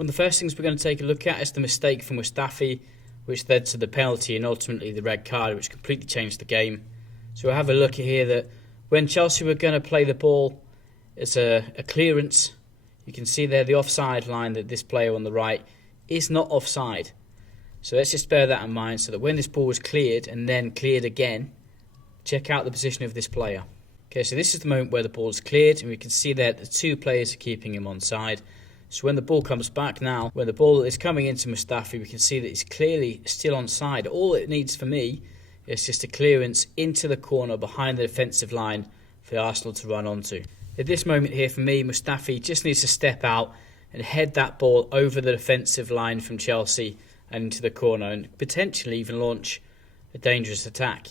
One of the first things we're going to take a look at is the mistake from Mustafi, which led to the penalty and ultimately the red card, which completely changed the game. So we'll have a look here that when Chelsea were going to play the ball, it's a clearance. You can see there the offside line that this player on the right is not offside. So let's just bear that in mind so that when this ball was cleared and then cleared again, check out the position of this player. Okay, so this is the moment where the ball is cleared and we can see that the two players are keeping him onside. So when the ball comes back now, when the ball is coming into Mustafi, we can see that he's clearly still onside. All it needs for me is just a clearance into the corner behind the defensive line for Arsenal to run onto. At this moment here for me, Mustafi just needs to step out and head that ball over the defensive line from Chelsea and into the corner and potentially even launch a dangerous attack.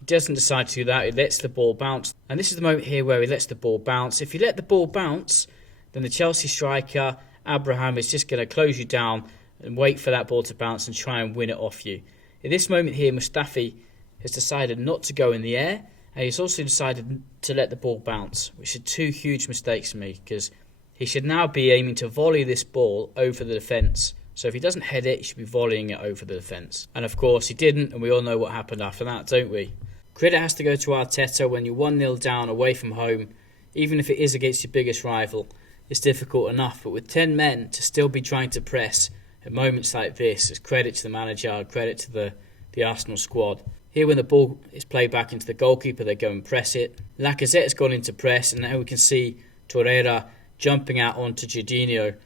He doesn't decide to do that, he lets the ball bounce. And this is the moment here where he lets the ball bounce. If you let the ball bounce, then the Chelsea striker, Abraham, is just going to close you down and wait for that ball to bounce and try and win it off you. At this moment here, Mustafi has decided not to go in the air, and he's also decided to let the ball bounce, which are two huge mistakes for me, because he should now be aiming to volley this ball over the defence. So if he doesn't head it, he should be volleying it over the defence. And of course he didn't, and we all know what happened after that, don't we? Credit has to go to Arteta. When you're 1-0 down away from home, even if it is against your biggest rival, it's difficult enough, but with 10 men to still be trying to press at moments like this, it's credit to the manager, credit to the Arsenal squad. Here when the ball is played back into the goalkeeper, they go and press it. Lacazette has gone into press, and now we can see Torreira jumping out onto Jorginho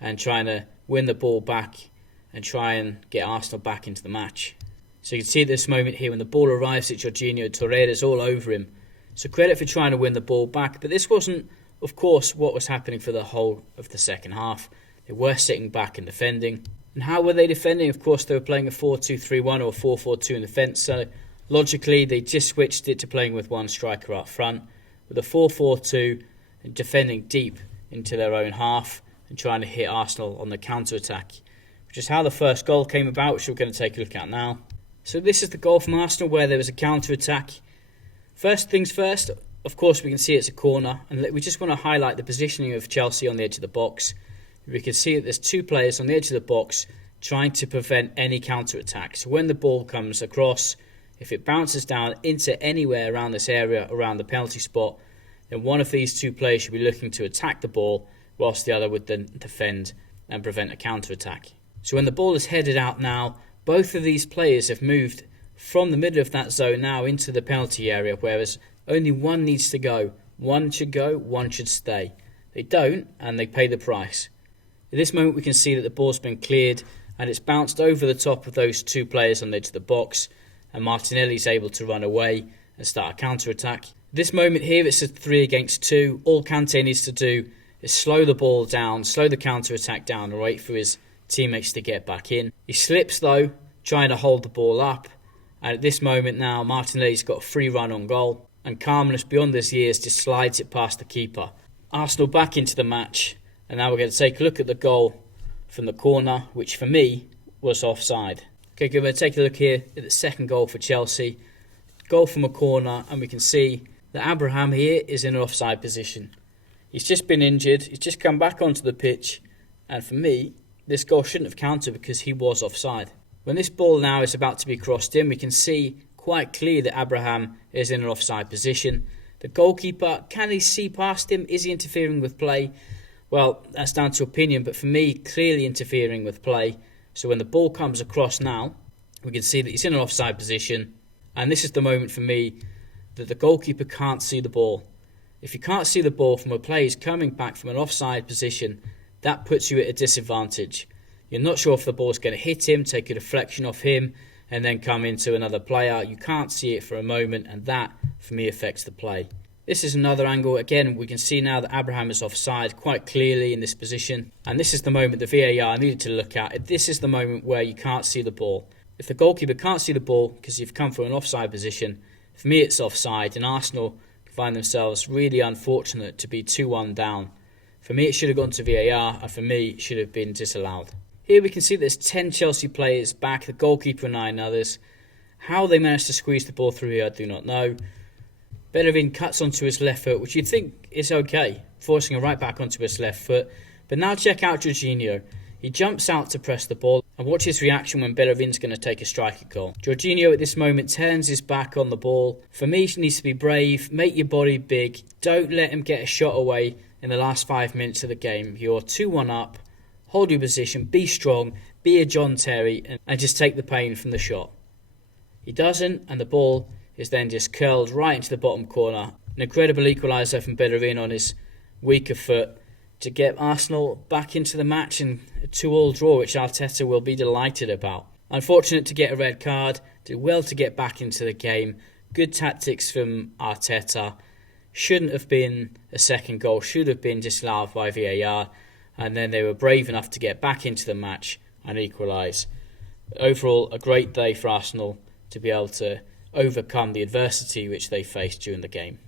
and trying to win the ball back and try and get Arsenal back into the match. So you can see at this moment here when the ball arrives at Jorginho, Torreira's all over him. So credit for trying to win the ball back, but this wasn't, of course, what was happening for the whole of the second half. They were sitting back and defending. And how were they defending? Of course, they were playing a 4-2-3-1 or 4-4-2 in defence. So logically, they just switched it to playing with one striker up front, with a 4-4-2 and defending deep into their own half and trying to hit Arsenal on the counter-attack, which is how the first goal came about, which we're going to take a look at now. So this is the goal from Arsenal where there was a counter-attack. First things first, of course, we can see it's a corner, and we just want to highlight the positioning of Chelsea on the edge of the box. We can see that there's two players on the edge of the box trying to prevent any counter-attack. So when the ball comes across, if it bounces down into anywhere around this area, around the penalty spot, then one of these two players should be looking to attack the ball, whilst the other would then defend and prevent a counter-attack. So when the ball is headed out now, both of these players have moved from the middle of that zone now into the penalty area, whereas only one needs to go. One should go, one should stay. They don't, and they pay the price. At this moment we can see that the ball's been cleared and it's bounced over the top of those two players on the edge of the box, and Martinelli's able to run away and start a counter-attack. At this moment here it's a 3 against 2. All Kante needs to do is slow the ball down, slow the counter-attack down and wait for his teammates to get back in. He slips though, trying to hold the ball up, and at this moment now Martinelli's got a free run on goal, and calmness beyond his years just slides it past the keeper. Arsenal back into the match, and now we're going to take a look at the goal from the corner, which for me was offside. Okay, good. We're going to take a look here at the second goal for Chelsea. Goal from a corner, and we can see that Abraham here is in an offside position. He's just been injured, he's just come back onto the pitch, and for me, this goal shouldn't have counted because he was offside. When this ball now is about to be crossed in, we can see quite clear that Abraham is in an offside position. The goalkeeper, can he see past him? Is he interfering with play? Well, that's down to opinion, but for me, clearly interfering with play. So when the ball comes across now, we can see that he's in an offside position, and this is the moment for me that the goalkeeper can't see the ball. If you can't see the ball from a player who's coming back from an offside position, that puts you at a disadvantage. You're not sure if the ball's going to hit him, take a deflection off him, and then come into another player. You can't see it for a moment, and that, for me, affects the play. This is another angle. Again, we can see now that Abraham is offside quite clearly in this position. And this is the moment the VAR needed to look at. This is the moment where you can't see the ball. If the goalkeeper can't see the ball because you've come from an offside position, for me it's offside, and Arsenal find themselves really unfortunate to be 2-1 down. For me, it should have gone to VAR, and for me, it should have been disallowed. Here we can see there's 10 Chelsea players back, the goalkeeper and 9 others. How they managed to squeeze the ball through here, I do not know. Bellerin cuts onto his left foot, which you'd think is okay, forcing a right back onto his left foot. But now check out Jorginho. He jumps out to press the ball, and watch his reaction when Bellerin's going to take a striker goal. Jorginho at this moment turns his back on the ball. For me, he needs to be brave, make your body big, don't let him get a shot away in the last 5 minutes of the game. You're 2-1 up, hold your position, be strong, be a John Terry, and just take the pain from the shot. He doesn't, and the ball is then just curled right into the bottom corner. An incredible equaliser from Bellerin on his weaker foot to get Arsenal back into the match and a 2-2 draw, which Arteta will be delighted about. Unfortunate to get a red card, did well to get back into the game. Good tactics from Arteta. Shouldn't have been a second goal, should have been disallowed by VAR, and then they were brave enough to get back into the match and equalise. Overall, a great day for Arsenal to be able to overcome the adversity which they faced during the game.